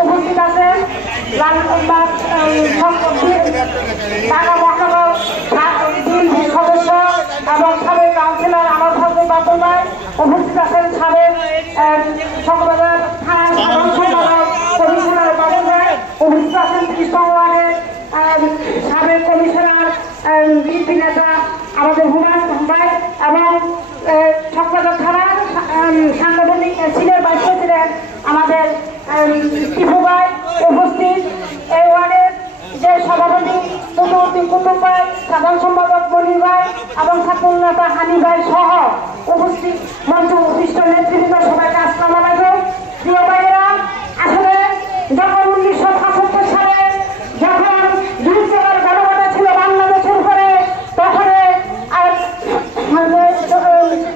উপস্থিত আছেন ঢাকা মহানগর বিএনপির সদস্য এবং সাবেক কাউন্সিলর আমার ফজল বাবুল ভাই, উপস্থিত আছেন সাবেক সংবাদদার থানা সাধারণ সম্পাদক কমিশনার বাবুল ভাই, উপস্থিত আছেন কৃষ্ণগঞ্জের সাবেক কমিশনার বিএনপি নেতা আমাদের হুমায়ুন ভাই এবং সংবাদক থানার সাংগঠনিক সিনিয়র ভাইস প্রেসিডেন্ট আমাদের টিপু ভাই, উপস্থিত এই ওয়ার্ডের যে সভাপতি কুতুবউদ্দিন কুতুব ভাই, সাধারণ সম্পাদক মনির ভাই এবং ছাত্র নেতা হানি ভাই সহ উপস্থিত মঞ্চ উপস্থিত নেতৃবৃন্দ সবাইকে আসসালামু আলাইকুম। প্রিয় ভাইয়েরা, আসলে যখন 1975 সালে যখন দুর্যোগের গণহত্যা ছিল বাংলাদেশের উপরে, তখন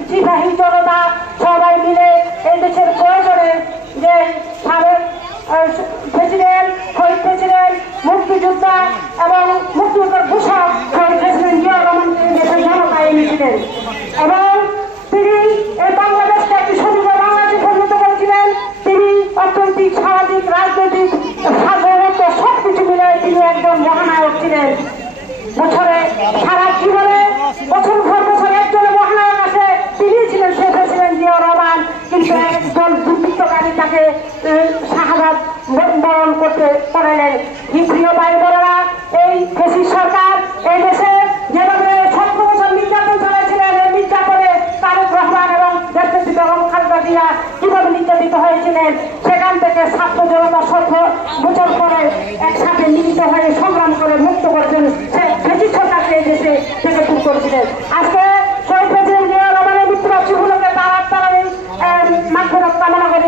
সিপাহী জনতা সবাই মিলে এই দেশের প্রয়োজনে যে সাবেক প্রেসিডেন্ট, শহীদ প্রেসিডেন্ট, মুক্তিযোদ্ধা এবং মুক্তিযোদ্ধার ঘোষক শহীদ প্রেসিডেন্ট জিয়া রহমানকে দেশের জনতা এনেছিলেন এবং তিনি এই বাংলাদেশকে একটি স্বতন্ত্র বাংলাদেশে পরিণত করেছিলেন। তিনি অর্থনৈতিক, সামাজিক, রাজনৈতিক সাধারণত সবকিছু মিলে তিনি একজন মহানায়ক ছিলেন। বছরে সারা জীবনে বছর পর বছর একজনের মহানায়ক আছে, তিনি ছিলেন শেখ প্রেসিডেন্ট জিয়া রহমান। কিন্তু একজন দুর্বৃত্তকারী তাকে শাহাদাত বরণ করতে পারলেন। প্রিয় ভাই বোনেরা, এই ফ্যাসিস্ট সরকার এই দেশে যেভাবে 17 বছর নির্যাতন চালাইছিলেন, এই নির্যাতনে তারেক রহমান এবং দেশনেত্রী বেগম খালেদা জিয়া কিভাবে নির্যাতিত হয়েছিলেন, সেখান থেকে ছাত্র জনতা 17 বছর পরে একসাথে মিলিত হয়ে সংগ্রাম করে মুক্ত করেছেন।